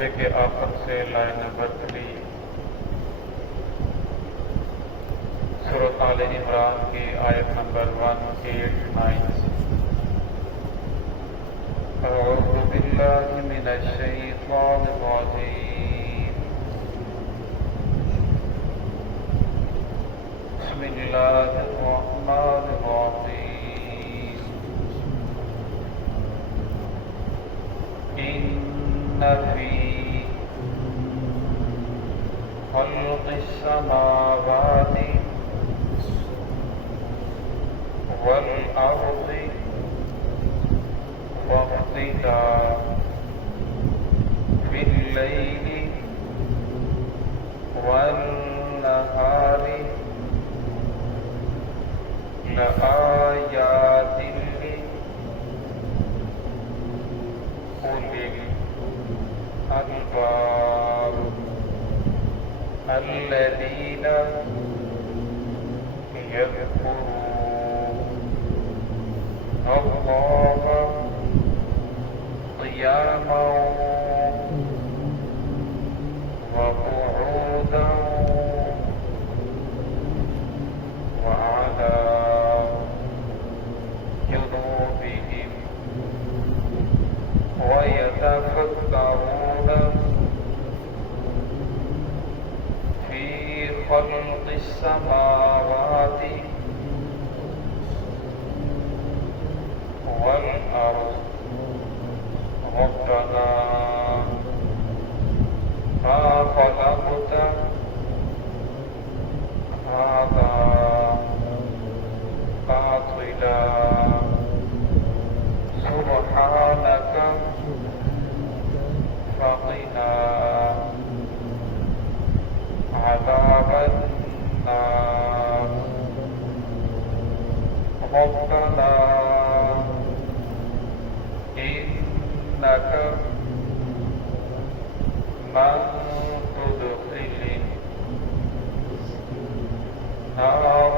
صفحے کے آخر سے لائن نمبر 3 سورۃ آل عمران کی آیت نمبر 189 اعوذ باللہ من الشیطان الرجیم بسم اللہ الرحمن الرحیم ان فی خلق السماوات والأرض واختلاف الليل والنهار لآيات لأولي الألباب الذين يذكرون الله قياما وقعودا وعلى جنوبهم ويتفكرون في خلق السماوات والأرض ربنا ما خلقت هذا باطلا سبحانك فقنا عذاب النار ربنا إنك من تدخل النار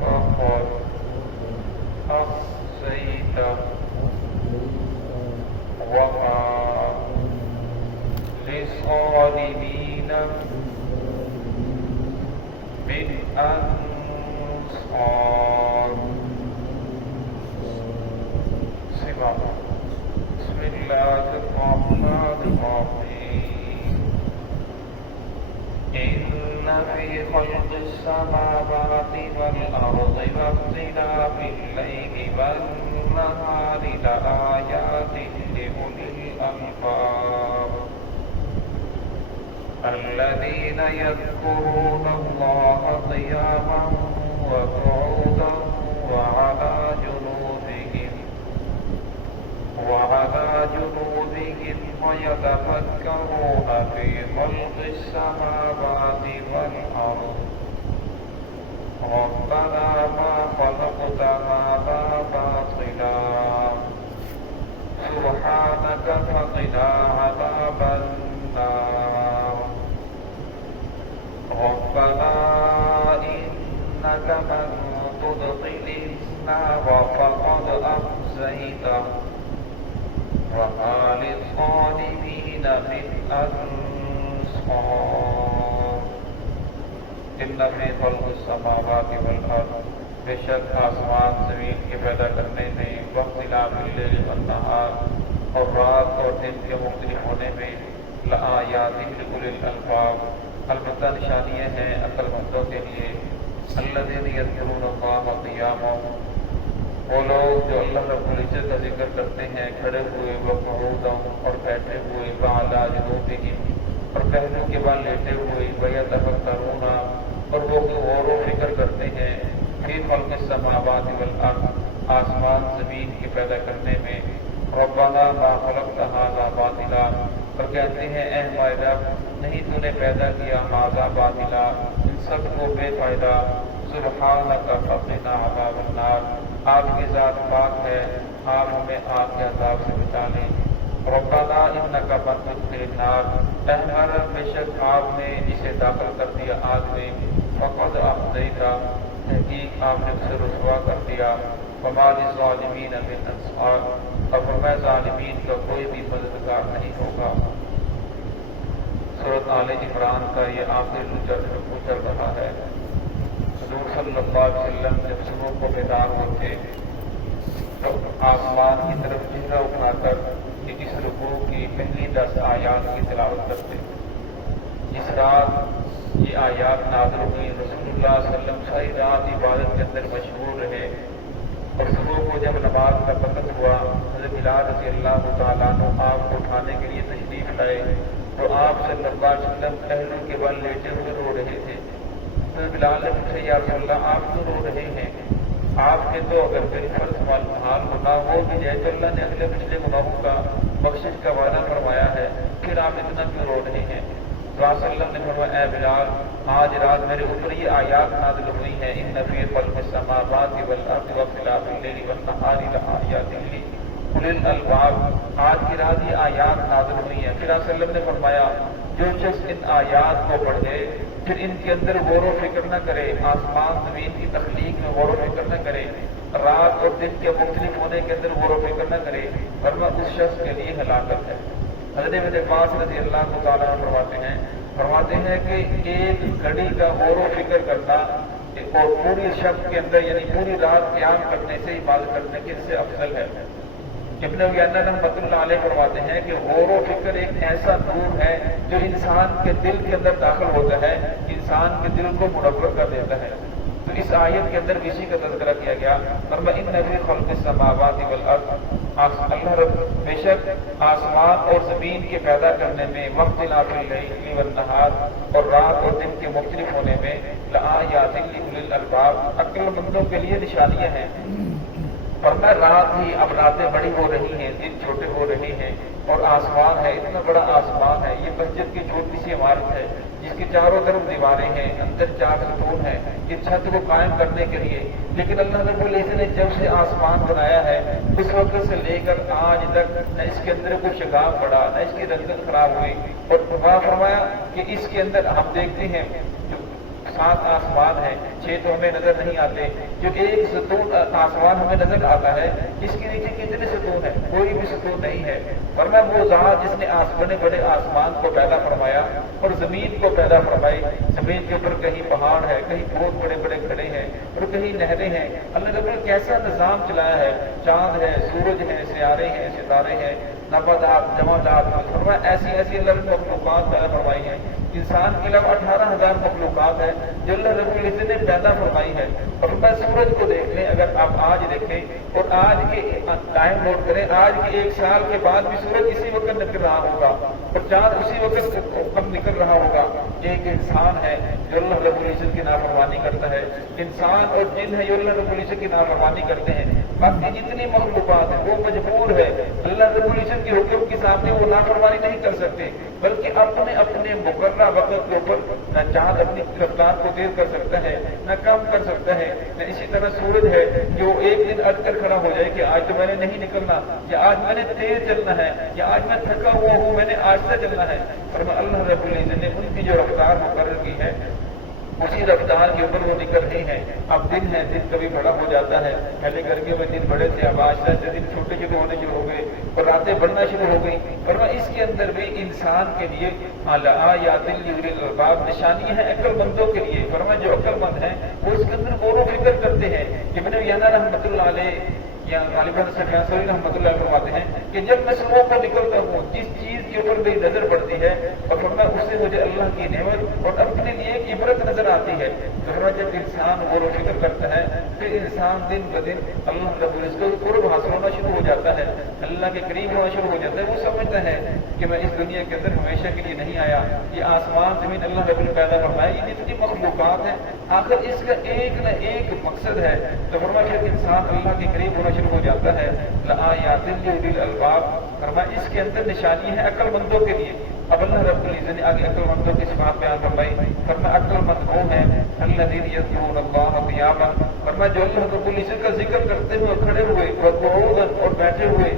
فقد أخزيته وما للظالمين من أنصار. بسم الله الرحمن الرحيم إن في خلق السماوات والأرض واختلاف الليل والنهار لآيات لأولي الألباب الذين يذكرون الله قياما وقعودا وعلى جنوبهم ويتفكرون في خلق السماوات والأرض ربنا ما خلقت هذا باطلا سبحانك فقنا عذاب النار ربنا إنك من تدخل النار فقد أخزيته وما للظالمين من أنصار. إن في خلق السماوات والأرض بے شک آسمان زمین کے پیدا کرنے میں واختلاف اللیل والنہار اور رات اور دن کے مختلف ہونے میں لآیات لأولی الألباب البتہ نشانیاں ہیں عقل مندوں کے لیے. الذین یذکرون اللہ قیاما وہ لوگ جو اللہ رب العزت کا ذکر کرتے ہیں کھڑے ہوئے وقعودا اور بیٹھے ہوئے وعلی جنوبہم اور پہلو کے بال لیٹے ہوئے ویتفکرون اور وہ غور و فکر کرتے ہیں فی خلق السماوات والارض آسمان زمین کے پیدا کرنے میں. ربنا ما خلقت هذا باطلا اور کہتے ہیں اے ہمارے رب نہیں تو نے پیدا کیا هذا باطلا ان سب کو بے فائدہ. سبحانک فقنا عذاب النار آپ کی ذات پاک ہے آپ ہمیں آگ کے عذاب سے بچا لیں. ربنا انک من تدخل النار اے ہمارا بے شک آپ نے جسے داخل کر دیا آگ میں فقد اخزیتہ تحقیق آپ نے اسے رسوا کر دیا. وما للظالمین من انصار، اور فرمایا ظالمین کا کوئی بھی مددگار نہیں ہوگا۔ سورۃ آل عمران کا یہ آخری رکوع چل رہا ہے۔ حضور صلی اللہ علیہ وسلم جب صبح کو بیدار ہوتے تو آسمان کی طرف چہرہ اٹھا کر اس رکوع کی پہلی 10 آیات کی تلاوت کرتے۔ جس رات یہ آیات نازل ہوئی رسول اللہ صلی اللہ علیہ وسلم ساری رات عبادت کے اندر مشغول رہے، اور صبح کو جب نماز کا وقت ہوا حضرت بلال رضی اللہ تعالیٰ عنہ آپ کو اٹھانے کے لیے تشریف لائے تو آپ صلی اللہ علیہ وسلم پہلو کے بل لیٹے ہوئے رو رہے تھے۔ حضرت بلال نے پوچھا یا رسول اللہ آپ کیوں رو رہے ہیں؟ آپ کے تو اگر پھر فرض حال گناہ ہو بھی جائے تو اللہ نے اگلے پچھلے گناہوں کا بخشش کا وعدہ فرمایا ہے، پھر آپ اتنا کیوں رو رہے ہیں؟ تو آپ صلی اللہ علیہ وسلم نے فرمایا اے بلال آج رات میرے اوپر یہ آیات نازل ہوئی ہیں ان فی خلق السماوات والارض واختلاف اللیل والنہار لآیات لأولی الالباب، آج کی رات یہ آیات نازل ہوئی ہیں۔ پھر آپ صلی اللہ علیہ وسلم نے فرمایا جو شخص ان آیات کو پڑھے پھر ان کے اندر غور و فکر نہ کرے، آسمان زمین کی تخلیق میں غور و فکر نہ کرے، رات اور دن کے مختلف ہونے کے اندر غور و فکر نہ کرے، ورنہ اس شخص کے لیے ہلاکت ہے۔ حضرت ابن عباس رضی اللہ تعالیٰ عنہ فرماتے ہیں کہ ایک گھڑی کا غور و فکر کرنا اور پوری شب کے اندر یعنی پوری رات قیام کرنے سے عبادت کرنے کے سے افضل ہے۔ ابن عیینہ رحمۃ اللہ علیہ فرماتے ہیں کہ غور و فکر ایک ایسا نور ہے جو انسان کے دل کے اندر داخل ہوتا ہے، انسان کے دل کو منور کر دیتا ہے۔ تو اس آیت کے اندر اسی کا تذکرہ کیا گیا، فرمایا ان فی خلق السماوات والارض، اللہ رب بے شک آسمان اور زمین کے پیدا کرنے میں واختلاف اللیل والنہار اور رات اور دن کے مختلف ہونے میں لآیات لأولی الالباب، عقل مندوں کے لیے نشانیاں ہیں۔ اور میں رات ہی اب راتیں بڑی ہو رہی ہیں، دن چھوٹے ہو رہے ہیں، اور آسمان ہے اتنا بڑا آسمان ہے، یہ مسجد کی چھوٹی سی عمارت ہے جس کی چاروں طرف دیواریں ہیں، اندر 4 ستون ہیں یہ چھت کو قائم کرنے کے لیے، لیکن اللہ رب العزت نے جب سے آسمان بنایا ہے اس وقت سے لے کر آج تک نہ اس کے اندر کوئی شگاف پڑا نہ اس کی رنگت خراب ہوئی، اور فرمایا کہ اس کے اندر ہم دیکھتے ہیں 7 آسمان ہیں، 6 تو ہمیں نظر نہیں آتے، جو ایک ستون آسمان ہمیں نظر آتا ہے اس کے نیچے کتنے ستون ہیں؟ کوئی بھی ستون نہیں ہے۔ فرمایا وہ ذات جس نے بڑے بڑے آسمان کو پیدا فرمایا اور زمین کو پیدا فرمائی، زمین کے اوپر کہیں پہاڑ ہے، کہیں بہت بڑے بڑے کھڑے ہیں اور کہیں نہریں ہیں، اللہ رب نے کیسا نظام چلایا ہے، چاند ہے، سورج ہے، سیارے ہیں، ستارے ہیں، نباتات، جمادات، فرمایا ایسی ایسی اللہ نے مخلوقات پیدا فرمائی ہیں۔ انسان کے علاوہ 18,000 مخلوقات ہیں جو اللہ رب العزت نے پیدا فرمائی ہے۔ اور میں سورج کو دیکھ لیں، اگر آپ آج دیکھیں اور آج کے ٹائم نوٹ کریں، آج کے 1 سال کے بعد بھی سورج اسی وقت نکل رہا ہوگا اور چاند اسی وقت نکل رہا ہوگا۔ ایک انسان ہے جو اللہ رب العزت کی نافرمانی کرتا ہے، انسان اور جن ہے جو اللہ رب العزت کی نافرمانی کرتے ہیں، باقی جتنی مخلوقات ہیں وہ مجبور ہے اللہ رب العزت کے حکم کے سامنے وہ نافرمانی نہیں کر سکتے، بلکہ اپنے مقررہ وقت کے اوپر نہ چاند اپنی رفتار کو تیز کر سکتا ہے نہ کم کر سکتا ہے، نہ اسی طرح سورج ہے جو ایک دن اٹھ کر کھڑا ہو جائے کہ آج تو میں نے نہیں نکلنا، یا آج میں نے تیز چلنا ہے، یا آج میں تھکا ہوا ہوں میں نے آہستہ چلنا ہے۔ اور اللہ رب العزت نے ان کی جو رفتار مقرر کی ہے اسی رفتار کے اوپر وہ نکل رہے ہیں۔ اب دن ہے، دن کبھی بڑا ہو جاتا ہے، پہلے گرمیوں میں دن بڑے تھے، اب آہستہ سے دن چھوٹے چھوٹے ہونے شروع ہو گئے اور راتیں بڑھنا شروع ہو گئی۔ اور اس کے اندر بھی انسان کے لیے لآیات لأولی الالباب نشانی ہے عقل مندوں کے لیے۔ فرمایا جو عقل مند ہیں وہ اس کے اندر غور و فکر کرتے ہیں۔ ابن عیینہ رحمۃ اللہ علیہ یا غالباً سفیان ثوری رحمۃ اللہ فرماتے ہیں کہ جب میں صبح کو نکلتا ہوں جس چیز کے اوپر میری نظر پڑتی ہے اور فرمایا اس سے مجھے اللہ کی نعمت اور اپنے لیے ایک عبرت نظر آتی ہے، تو فرمایا جب انسان غور و فکر کرتا ہے پھر انسان دن بدن اللہ رب العزت کو قرب حاصل ہونا شروع ہو جاتا ہے، اللہ کے قریب ہونا شروع ہو جاتا ہے۔ وہ سمجھتا ہے کہ میں اس دنیا کے اندر ہمیشہ کے لیے نہیں آیا، یہ آسمان زمین اللہ رب العزت پیدا فرمایا، یہ جتنی مخلوقات ہیں آخر اس کا ایک نہ ایک مقصد ہے، تو فرمایا پھر انسان اللہ کے قریب ہونا شروع ہو جاتا ہے۔ لآیات لأولی الالباب، فرمایا اس کے اندر نشانی ہے عقل مندوں کے لیے۔ اب اللہ رب العزت نے آگے عقل مندوں کی صفات بیان فرمائی، فرمایا عقل مند وہ ہیں الذین یذکرون اللہ قیاما، فرمایا جو اللہ رب العزت کا ذکر کرتے ہوئے کھڑے ہوئے وقعودا اور بیٹھے ہوئے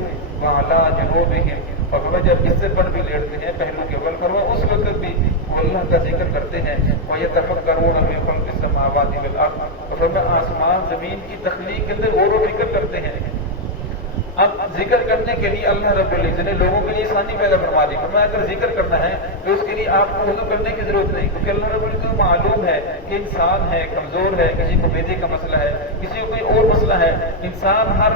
وعلی جنوبہم، اور فرمایا جب اس سے پر بھی لیٹتے ہیں پہلو کے بل، فرمایا اس وقت بھی وہ اللہ کا ذکر کرتے ہیں۔ وَيَتَفَكَّرُونَ فِي خَلْقِ السَّمَاوَاتِ وَالْأَرْضِ، اور فرمایا آسمان زمین کی تخلیق کے اندر غور و فکر کرتے ہیں۔ اب ذکر کرنے کے لیے اللہ رب العزت نے لوگوں کے لیے آسانی پیدا فرما دی، فرمایا اگر ذکر کرنا ہے تو اس کے لیے آپ کو وضو کرنے کی ضرورت نہیں، کیونکہ اللہ رب العزت کو معلوم ہے کہ انسان ہے، کمزور ہے، کسی کو معدے کا مسئلہ ہے، کسی کو کوئی اور مسئلہ ہے، انسان ہر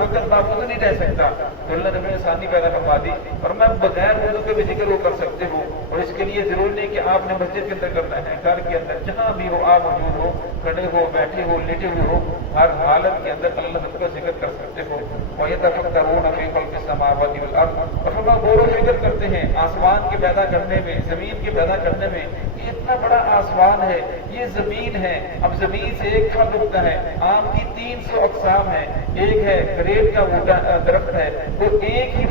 وقت بابود نہیں رہ سکتا، تو اللہ رب نے آسانی پیدا فرما دی، اور میں بغیر وضو کے بھی ذکر وہ کر سکتے ہو، اور اس کے لیے ضروری نہیں کہ آپ نے مسجد کے اندر کرنا ہے، گھر کے اندر جہاں بھی ہو آپ موجود ہو، کھڑے ہو، بیٹھے ہو، لیٹے ہوئے ہو، ہر حالت کے اندر اللہ رب کا ذکر کر سکتے ہو۔ وَيَتَفَكَّرُونَ فِي خَلْقِ السَّمَاوَاتِ وَالْأَرْضِ، اور ہم غور و فکر کرتے ہیں آسمان کے پیدا کرنے میں، زمین کے پیدا کرنے میں، یہ اتنا بڑا آسمان ہے، یہ زمین ہے، اب زمین سے ایک پھل اگتا ہے، آم کی 300 اقسام ہیں، ایک ہے گریپ کا درخت ہے، وہ ایک ہی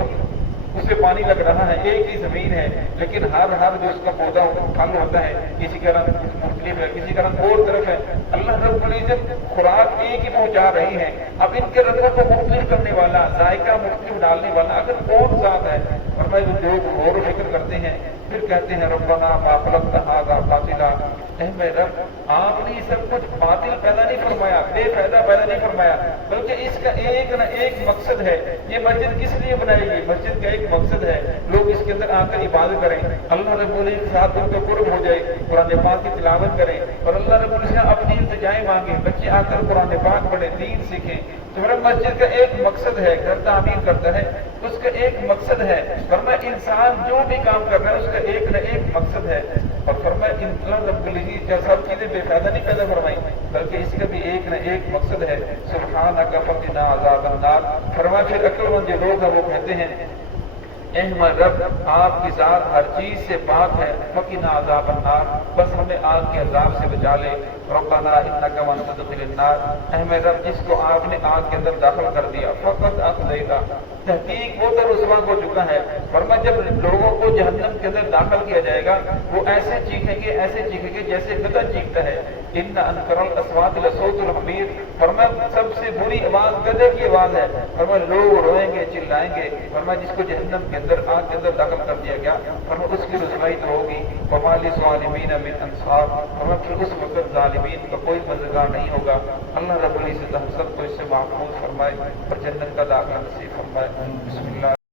اس سے پانی لگ رہا ہے، ایک ہی زمین ہے، لیکن ہر جو اس کا پودا پھل ہوتا ہے، کسی کا رنگ مختلف ہے، کسی کا رنگ اور طرف ہے، اللہ رب العزت خوراک ایک ہی پہنچا رہی ہے، اب ان کے رنگوں کو مختلف کرنے والا، ذائقہ مختلف ڈالنے والا اگر کون ذات ہے، اور میں جو لوگ غور و فکر کرتے ہیں پھر کہتے ہیں ربنا ما خلقت ھذا باطلا، اے میرے رب آپ نے یہ سب کچھ باطل پیدا نہیں فرمایا، بے فائدہ پیدا نہیں فرمایا، بلکہ اس کا ایک نہ ایک مقصد ہے۔ یہ مسجد کس لیے بنائی گئی؟ مسجد کا ایک مقصد ہے لوگ اس کے اندر آ کر عبادت کریں، اللہ رب العزت کے ساتھ ان کا قرب ہو جائے، قرآن پاک کی تلاوت کریں، اور اللہ رب العزت اپنی التجائیں مانگیں، بچے آ کر قرآن پاک پڑھیں، دین سیکھیں۔ تو میرا مسجد کا ایک مقصد ہے، گھر تعمیر کرتا ہے اس کا ایک مقصد ہے، فرمایا انسان جو بھی کام کر رہا ہے اس کا ایک نہ ایک مقصد ہے، اور فرمایا اللہ رب العزت کیا سب چیزیں بے فائدہ نہیں پیدا فرمائی، بلکہ اس کا بھی ایک نہ ایک مقصد ہے۔ سبحانک فقنا عذاب النار، فرمایا پھر عقل مند جو لوگ ہیں وہ کہتے ہیں اے ہمارے رب آپ کی ذات ہر چیز سے پاک ہے، فقنا عذاب النار، بس ہمیں آگ کے عذاب سے بچا لے، ربنا انک من تدخل النار، اے ہمارے رب جس کو آپ نے آگ کے اندر داخل کر دیا فقط اخزیتا، تحقیق وہ تو رسوا ہو چکا ہے، ورنہ جب لوگوں کو جہنم کے اندر داخل کیا جائے گا وہ ایسے چیخیں گے جیسے گدھا چیختا ہے، ان انکر الاصوات لصوت الحمیر، فرمایا سب سے بری آواز گدھے کی آواز ہے، فرمایا لوگ روئیں گے چلائیں گے، فرمایا جس کو جہنم کے اندر آگ کے اندر داخل کر دیا گیا فرمایا اس کی رسوائی تو ہوگی، وما للظالمین من انصار، فرمایا پھر اس وقت ظالمین کا کوئی مددگار نہیں ہوگا۔ اللہ رب العزت ہم سب کو اس سے محفوظ فرمائے اور جنت کا داخلہ نصیب فرمائے۔ بسم اللہ